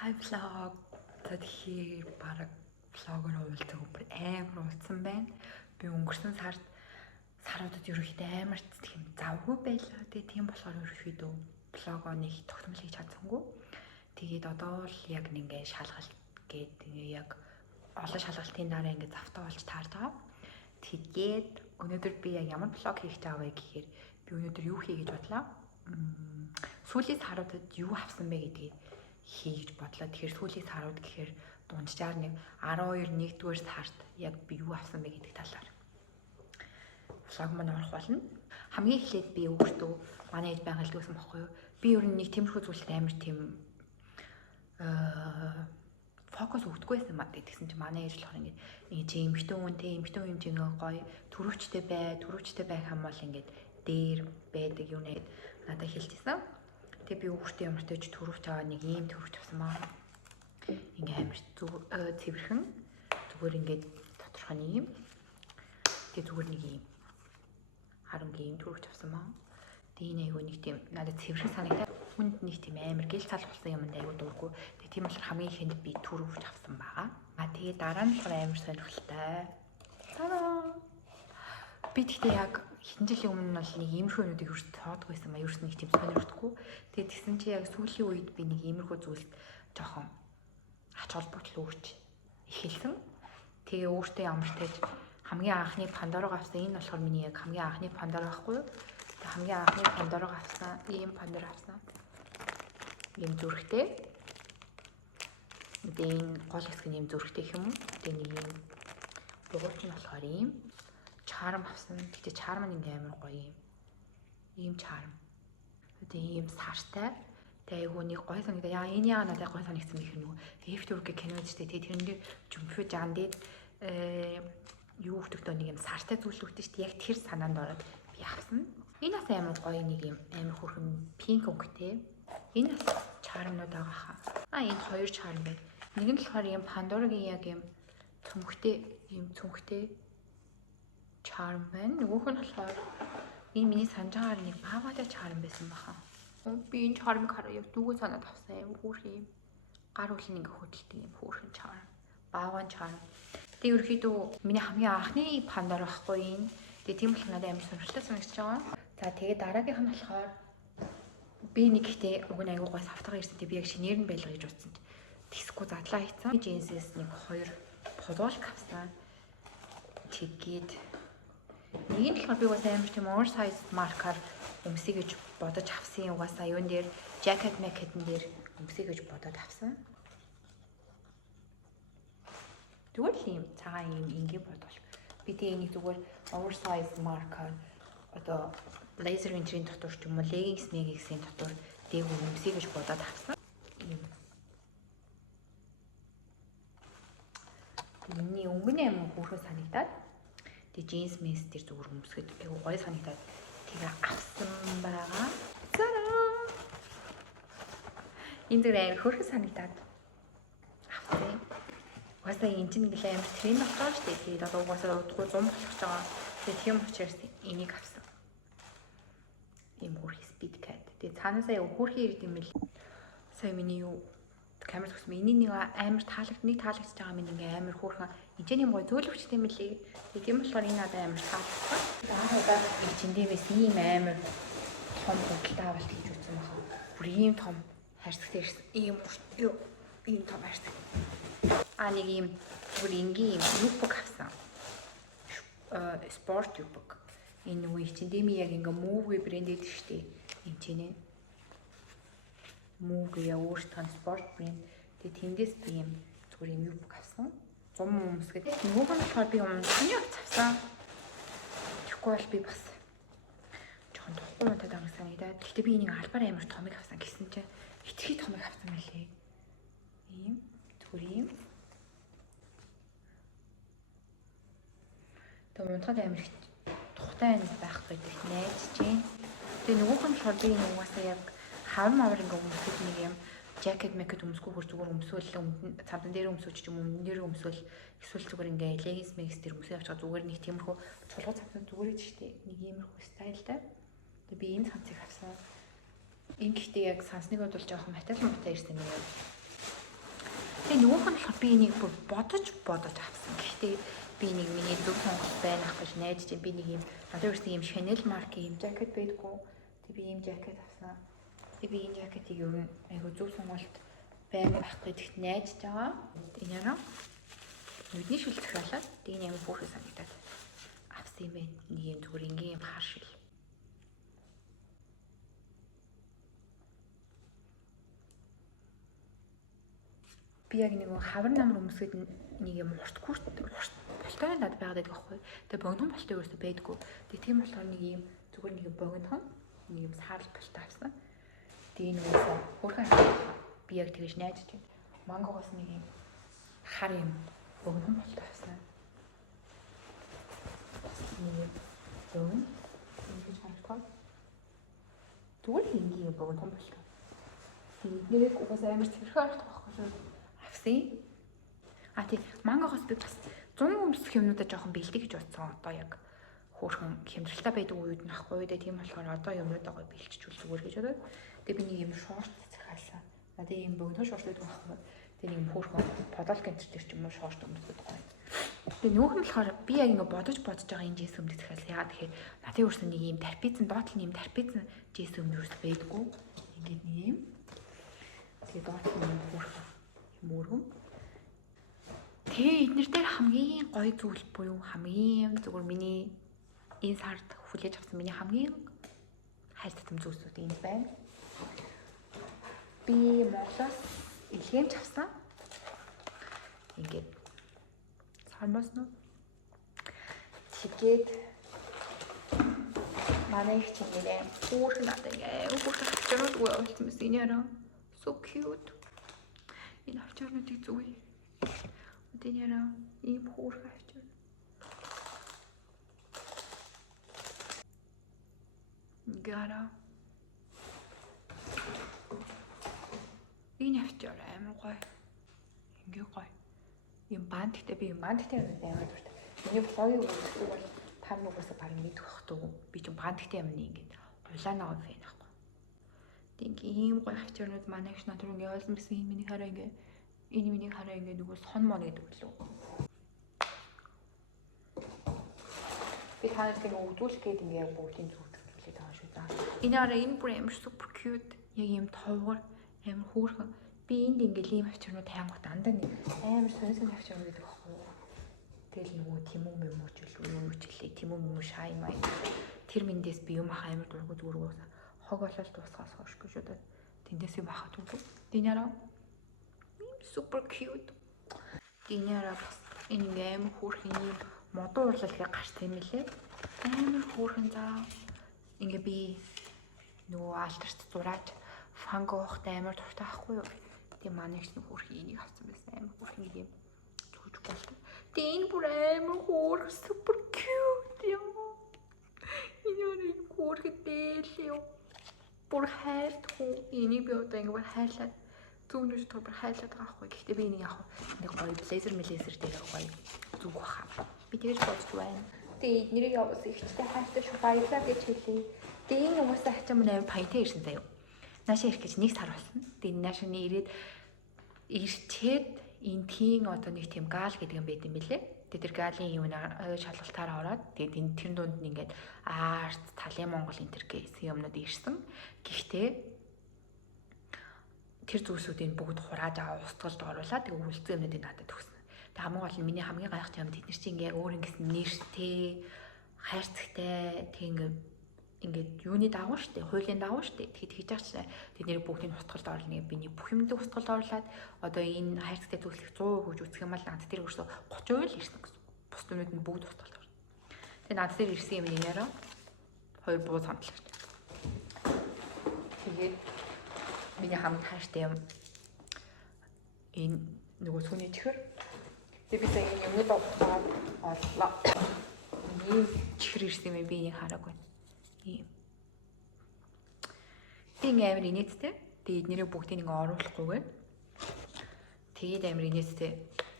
Hi vlog. Тэгэхээр баг vlog-оор уулзах бүр амар уулзсан байна. Би өнгөрсөн саруудад ерөөхдөө амар тийм завгүй байлаа. Тийм болохоор ерөөхдөө vlog-оо нэг тогтмол хийж чадсангүй. Тэгээд одоо л яг ингээ шалгалт гээд ингээ яг олон шалгалтын дараа ингээ завтаа болж таарж байгаа. Тэгээд өнөөдөр би яг ямар vlog хийх гэж байгаа вэ гэхээр би өнөөдөр юу хий гэж бодлоо. Сүүлийн саруудад юу авсан бэ гэдгийг хийж бодлоо. Тэгэхээр сүүлийн сарууд гэхээр дунджаар нэг 12 1-р сард яг би юу авсан бэ гэдэг талаар vlog маань орох болно. Хамгийн эхлээд би өөртөө манай ээж байгаль гэсэн бохгүй юу. Би ер нь нэг тиймэрхүү зүйлд амар тийм фокус өгдөггүйсэн маа гэдгсэн чинь манай ээж болохоор ингэ чи эмхтэн хүн хэмжээгээ гоё төрөвчтэй байх юм бол ингээд дээр байдаг юу нэ надад хэлчихсэн. Тэгээ би өөртөө ямар ч төрөвч аваа нэг ийм төрөвч авсан маа. Ингээ амар цэвэрхэн зүгээр ингээд тодорхой нэг юм. Тэгээ зүгээр нэг юм харамгийн төрөвч авсан маа. Тэгээ энэ айгүй нэг тийм надад цэвэрхэн санагдаад хүнд нэг тийм амар гэл тал болсон юмд айгүй дурггүй. Тэгээ тийм болохоор хамгийн ихэнд би төрөвч авсан байгаа. Тэгээ дараа нь болохоор амар сонирхолтой. Би тэгтээ яг хэдэн жилийн өмнө бол нэг иймэрхүү юмнуудыг ерөөс тоодгүйсэн маа. Ерөөс нэг тийм сонирхдаггүй. Тэгээд тэгсэн чи яг сүүлийн үед би нэг иймэрхүү зүйлд жоохон ач холбогдол өгч эхэлсэн. Тэгээ өөртөө ямар ч таж хамгийн анхны Пандорог авсан. Энэ болохоор миний яг хамгийн анхны Пандорог байхгүй юу? Тэгээ хамгийн анхны Пандорог авсан. Ийм Пандорог авсан. Ийм зүрхтэй. Тэгээ энэ гол хэсэг нь ийм зүрхтэй юм уу? Тэгээ нэг ийм дугуйч нь болохоор ийм чарм авсан. Гэхдээ чарм нь ингээм амар гоё юм. Ийм чарм. Тэгээ ийм сартай. Тэгээ айгуу нэг гоё санагдаа. Яа энэ яа надад гоё санагдсан гэх юм уу? Эфтүргээ кинод ч тэгээ тэрний жумфүү жаан дээр юу өгдөгдөө нэг юм сартай зүйл өгдөө шүү дээ. Яг тэр санаанд ороод би авсан. Энэ бас амар гоё нэг юм амар хөрхөн пинк өнгөтэй. Энэ бас чармнууд байгаа хаа. Энэ хоёр чарм байна. Нэг нь болохоор ийм Пандорогийн яг ийм цүнхтэй чарм байна. Нөгөөх нь болохоор энэ миний санаж байгаагаар нэг баагатай чарм байсан баха. Би энэ чармыг хараа яг дүүгээ санаад авсан юм. Хөөрхөн юм. Гар үл нь ингээ хөдөлдөг юм хөөрхөн чарм. Баагаан чарм. Тэгээ ерөөхдөө миний хамгийн анхны Пандор байхгүй энэ. Тэгээ тийм болохоор надад амар сонирхолтой санагдаж байгаа. За тэгээ дараагийнх нь болохоор би нэг ихтэй уг нь айгуу гой савтагаа ирсэн. Тэгээ би яг шинээр нь байлгаа гэж утсан. Тэсгүй задлаа хийцэн. Джинсээс нэг 2 подолк авсан. Тэгээд нэг нь болохоор би бас амар тийм oversize маркаар өмсөе гэж бодож авсан. Угаасаа юун дээр jacket макетэн дээр өмсөе гэж бодоод авсан. Зүгээр л юм цагаан юм ингийн бодвол би тэгээ энийг зүгээр oversize маркаар одоо blazer winter-ийн дотор ч юм уу leggings-ийн дотор дээгүүр өмсөе гэж бодоод авсан. Миний өнгөний амин хөөрхөн санагдаад тэгээ джинс мэс тэр зүгээр өмсгöd айгу гоё санагдаад тэгээ авсан байгаа. Цараа. Энэ зүгээр хөөрхөн санагдаад авсан. Угаасаа энэ чинь нэлээд амар тренд болчихоо шүү дээ. Тэгээд одоо угаасаа удахгүй 100 болох ч байгаа. Тэгээд тийм учраас энийг авсан. Ийм хөөрхөн speed cat. Тэгээд цаанаасаа яг хөөрхөн ирд юм бэл. Сая миний юу камер төгсмө. Энийг нэг амар таалагдж байгаа минь ингээ амар хөөрхөн энэ юм гоё зөөлөвчтэй юм лээ. Тэгээд тийм болохоор энэ надад амар таалагдсан. Даахаа чиндээс ийм амар том худалдаа авалт хийж үзсэн байна. Бүр ийм том хайрцагтай ирсэн. Ийм том хайрцаг. Нэг ийм бүр энгийн юбок авсан. Спорт юбок. Энэ үе чиндэми яг ингээ Move брэндэд штэ. Энд чинь Move я өөртөө спорт брэнд. Тэгээ тэндээс би юм зүгээр юм юбок авсан. 100 өмсгöd. Нөгөөх нь болохоор би өмнө авсан. Тэгэхгүй бол би бас жоохон тохгүй унтаад байгаа санагдаад. Гэхдээ би энийг албаар амар томыг авсан гэсэн чинь хитрхи томыг авсан мөлий. Ийм зүгээр ийм. Тэгээ унтахад амар их тухтай байх гэдэг найдаж чинь. Тэгээ нөгөөх нь болохоор би энэ угаасаа яг хавар ингээ өмсөд нэг юм jacket макет өмсгүйгээр зүгээр өмсөөл цамдан дээр өмсөж ч юм өмнө дээр өмсөөл эсвэл зүгээр ингээ leggings mix дээр өмсөж авчаа зүгээр нэг тиймэрхүү чулгуу цамдан зүгээр ч штэ нэг иймэрхүү стайлтай. Тэгээ би энэ цамцыг авсан. Энэ гэхдээ яг сансныг бодвол жоохон материал муутай ирсэн юм. Тэгээ нөгөөх нь болохоор би энийг бүр бодож авсан. Гэхдээ би нэг миний зөв сонголт байна ах гэж найдаж байна. Би нэг юм надад өрсөн юм Chanel маркийн юм жакет байдгүй. Тэгээ би ийм жакет авсан. Тэгээ би энэ жакетыг ер нь айгу зөв сонголт байна ах гэдэгт найдаж байгаа. Энэ яна нүдний шил захиалаад тэгээ ямар хөөрхөн санагдаад авсан юм байна. Нэг юм зүгээр ингийн хар шил. Би яг нэг хавар намар өмсгöd нэг юм урт болтой надад байгаад байдаг байхгүй. Тэгээ богинохон болтой өөрөөсөө байдгүй. Тэгээ тийм болохоор нэг юм зүгээр нэг богинохон нэг юм саарл болтой авсан. Тэгээ энэ үеэс хөөрхөн би яг тэгэж найдаж байна. Мангогоос нэг юм хар юм богинохон болтой авсан. Нэг зүүн ингэж харагдав. Зүгээр ингийн богинохон болтой. Тэгээд угаас амар цэвэрхэн харагдах байхгүй юу? Авсан. А тий мангогоос би бас 100 өмсөх юмнуудаа жоохон бэлдээ гэж бодсон. Одоо яг хөөрхөн хямдралтай байдаг үед нь ахгүй. Тийм болохоор одоо юмнуудаа гоё бэлчжүүл зүгээр гэж бодоод. Тэгээ би нэг юм шорт захиалсан. Надад ийм богино шорт байдаг байхгүй. Тэгээ нэг хөөрхөн подол гэнтер төр ч юм уу шорт өмсөд гоё. Тэгээ нөөх нь болохоор би яг ингэ бодож байгаа энэ джинс өмдөд захиалсан. Яагаад тэгэхээр надад өөрсөн нэг ийм тарпицэн доотлын ийм тарпицэн джинс өмдөрс байдгүй. Ингээд нэг юм. Тэгээ доотлын юм хөөрхөн мөргөн. Тэгээ эднэр дээр хамгийн гоё зүйл буюу хамгийн зүгээр миний энэ сард хүлээж авсан миний хамгийн хайр татам зүйлсүүд энэ байна. Би Монголоос илгээмж авсан. Ингээд цаанаас нь тэгээд манай их чинээрээ хөөрхөн надад ингээ хөөрхөн хавчрууд үйлсэн мэс энэ яра so cute. Энэ хавчруудыг зүгэй. Den яра ийм хөөрхөн хавчар. Гара. Энэ хавчар амар гоё. Ингээ гоё. Ийм банттай би банттай амар дуртай. Миний хоёр үгүй бол та нугасаа баг мэдэх бах дүү. Би ч банттай юм нэг ингэ улаанаа фэн ахгүй. Тэг ийм гоё хавчарнууд манай их натур ингээ ойлсон байсан энэ миний хараа ингээ энэ миний хараа ингээ нөгөө сон мон гэдэг үлээ. Би танаас ингээ өгдүүлэх гээд ингээ бүгдийн зүгтгэлээ байгаа шүү дээ. Энэ араа энэ бүр амар супер cute. Яг ийм товгор амар хөөрхөн. Би энд ингээ ийм хавчарнууд хайнгууд дандаа нэг амар сонь хавчарнууд гэдэг байхгүй юу? Тэгэл нөгөө тимүү мэмүүч юу ч гэлээ тимүү мэмүү шай май. Тэр миндээс би юм ах амар дургу зүргүүс хог болол дуусгаас хойш гэж удаад тэндээсээ бахад үгүй. Динараа super cute. Динараа бас энэ ингээ амар хөөрхөн юм модон урлал их гарч тийм мэлээ. Амар хөөрхөн заа. Ингээ би нөгөө алтарт зураач фанго ухтай амар дуртай ахгүй юу? Тэгээ манай их хөөрхөн энийг авсан байсан амар хөөрхөн юм зүгж болтой. Тэгээ энэ бүр амар хөөрхөн super cute юм. Энэ хөөрхөн дээл юм. Бүр хайртгүй. Энийг би одоо ингээ хайрлаад зүүнээс төр хайлаад байгаа хгүй. Гэхдээ би энийг яг нэг гоё блейзер дээр гоё зүг баха. Би тэгж бодож байна. Тэгээ эднэрийг явуулсан ихтэй хайртай шүү баярлаа гэж хэлээ. Тэгээ энэ угаасаа хачаа мөн амар паянтай ирсэн заяа. Наашаа ирэх гэж нэг сар болсон. Тэгээ наашаа ирээд ирчээд энэ тийм одоо нэг тийм гал гэдэг юм байт юм бэлээ. Тэгээ тэр галийн юм шалгалтаараа ороод тэгээ тэр дунд нь ингээд арт талын Монгол энтер гэсэн юмнууд ирсэн. Гэхдээ тэр зүйлсүүдийг бүгд хурааж аваа устгалд оруулаад тэгээ үлдсэн юмнуудыг надад төгсөн. Тэгээ хамгийн гол нь миний хамгийн гайхалтай юм тэд нар чинь яг өөр ингэсэн нэртэй, хайрцагтай тэг ингээд юуны дагуу штэ, хуулийн дагуу штэ. Тэгэхэд хийж байгаа чинь тэд нэр бүгдийг устгалд оруулна. Биний бүх юмдыг устгалд оруулаад одоо энэ хайрцагтай зүйлсийг 100% гэж үзэх юм бол над тэр өөрсдөө 30% л ирсэн гэсэн. Бус юмнууд нь бүгд устгалд орно. Тэгээ над тэр ирсэн юм яараа хоёр буу хамтлагч. Тэгээд миний хамгийн хайртай юм энэ нөгөө түүний чихэр. Тэгээ би сая энэ юмнууд аваад орлоо. Ийм чихэр ирсэн юм би энийг хараагүй. Ийм. Тэг амар инээдтэй. Тэгээд эднэрээ бүгдийг ингээ оруулахгүйгээр. Тэгээд амар инээдтэй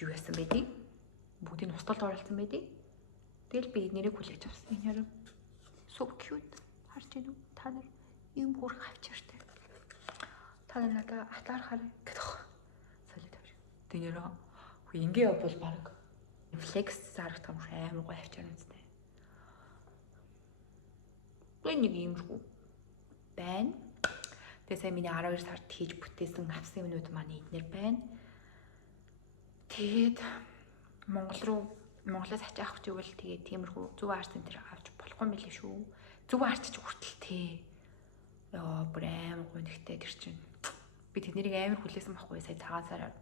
юу яасан бэ дээ? Бүгдийг устгалд оруулсан байдیں۔ Тэгэл би эднэрийг хүлээж авсан. Энэ яруу so cute. Харж байна уу? Та нар ийм бүр хавчаартай. Та нар надад атаархаар гэдэг. Солид авч. Тэнийрээ ингээ явбал баг флекс зарагдах юм шиг амар гоё авчаар үнэстэй. Нэг иймэрхүү байна. Тэгээ сая миний 12 сард хийж бүтээсэн авсан юмнууд маань эднэр байна. Тэгээд Монголоос ачаах гэж ивэл тэгээд тиймэрхүү зөв арт центр авч болохгүй мэлээ шүү. Зөв арчиж хүртэл тээ. Яа бүр амар гоё нэгтэй тэр чинь. Би тэднийг амар хүлээсэн байхгүй сая цагаан сараар.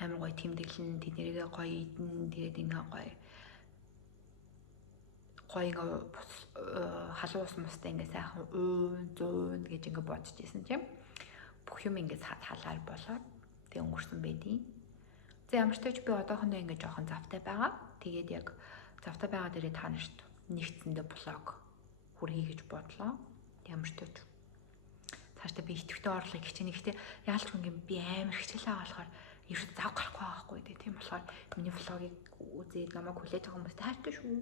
Амар гоё тэмдэглэн тэднийг гоё идэн тэгээд ингээ гоё халуун ус мустай ингээ сайхан зүүн гэж ингээ бодож исэн чинь бүх юм ингээ халаар болоод тэг өнгөрсөн байдیں۔ За ямар ч тач би одоохондоо ингээ жоохон завтай байгаа. Тэгээд яг завтай байгаа дээрээ та нарт нэгцэндээ блог хүргэе гэж бодлоо. Ямар ч тач цаашдаа би идэвхтэй орлого хичээнэ. Гэхдээ яалч ингээм би амар хичээлээ байгаа болохоор ерөөд зав гарахгүй байхгүй дээ. Тийм болохоор миний блогийг үзээд намайг хүлээж байгаа хүмүүст хайртай шүү.